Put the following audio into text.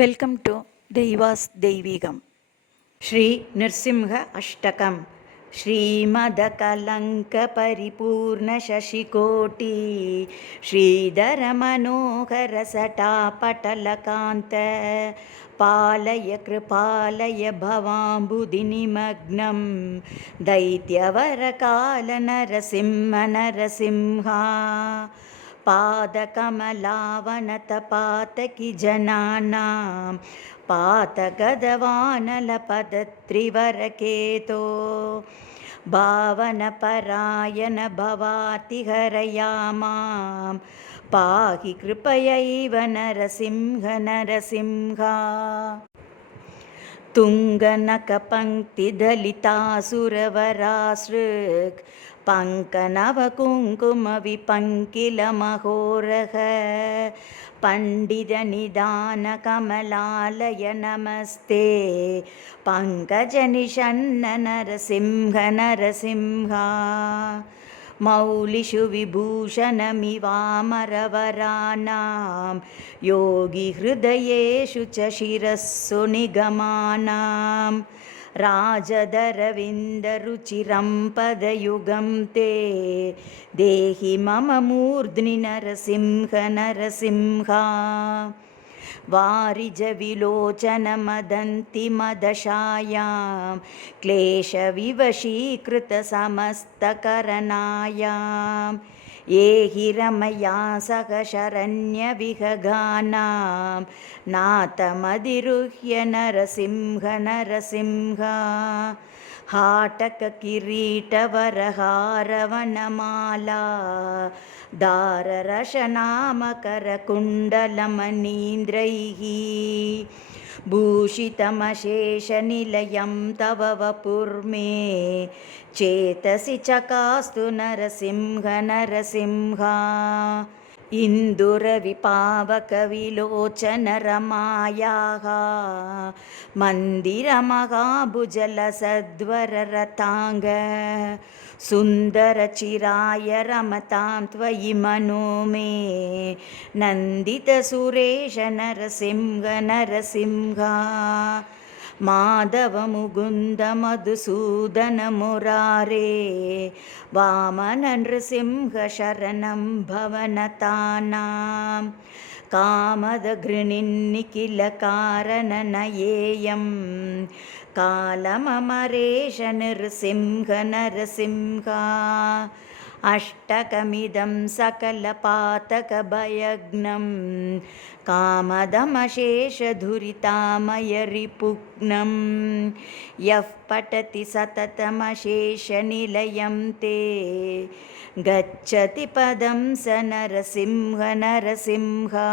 Welcome to தெய்வாஸ் தெய்வீகம். ஸ்ரீ நிருசிம்ஹ அஷ்டகம். ஸ்ரீமதகலங்க பரிபூர்ண சசிகோட்டி ஸ்ரீதர மனோகர சட்டாபட்டலகாந்த பாலய கிருபாலய பவாம்புதி நிமக்னம் தைத்யவரகால நரசிம்ம நரசிம்ஹா पादकमलावनतपातकी जनानां पातगदवानलपदत्रिवरकेतो भावनपरायण भवातिहरया मां पाहि कृपयैव नरसिंह नरसिंहा तुङ्गनकपङ्क्तिदलितासुरवरासृक् पङ्कनवकुङ्कुमविपङ्किलमहोरः पण्डितनिदानकमलालय नमस्ते पङ्कजनिषण्ण नरसिंह नरसिंहा मौलिषु विभूषणमिवामरवराणां योगिहृदयेषु च शिरस्सु निगमानां राजदरविन्दरुचिरं पदयुगं ते देहि मम मूर्ध्नि नरसिंह नरसिंहा वारिजविलोचनमदन्तिमदशायां क्लेशविवशीकृतसमस्तकरणायां ये हि रमया सह शरण्यविहगानां नाथमधिरुह्य नरसिंह नरसिंहा हाटककिरीटवरहारवनमाला दाररशनामकरकुण्डलमनीन्द्रैः भूषितमशेषनिलयं तव वपुर्मे चेतसि चकास्तु नरसिंह नरसिंहा इन्दुरविपावकविलोचनरमायाः मन्दिरमहाभुजलसद्वररताङ्ग सुन्दरचिराय रमतां त्वयि मनो मे नन्दितसुरेश नरसिंह नरसिंहा माधवमुकुन्द मधुसूदन मुरारे वामन नृसिंह शरणं भवनतानां कामदघृणिन्निखिलकारणनयेयं कालममरेश नृसिंह नरसिंहा अष्टकमिदं सकलपातकभयघ्नं कामदमशेषधुरितामयरिपुग्नं यः पठति सततमशेषनिलयं ते गच्छति पदं स नरसिंह नरसिंहा।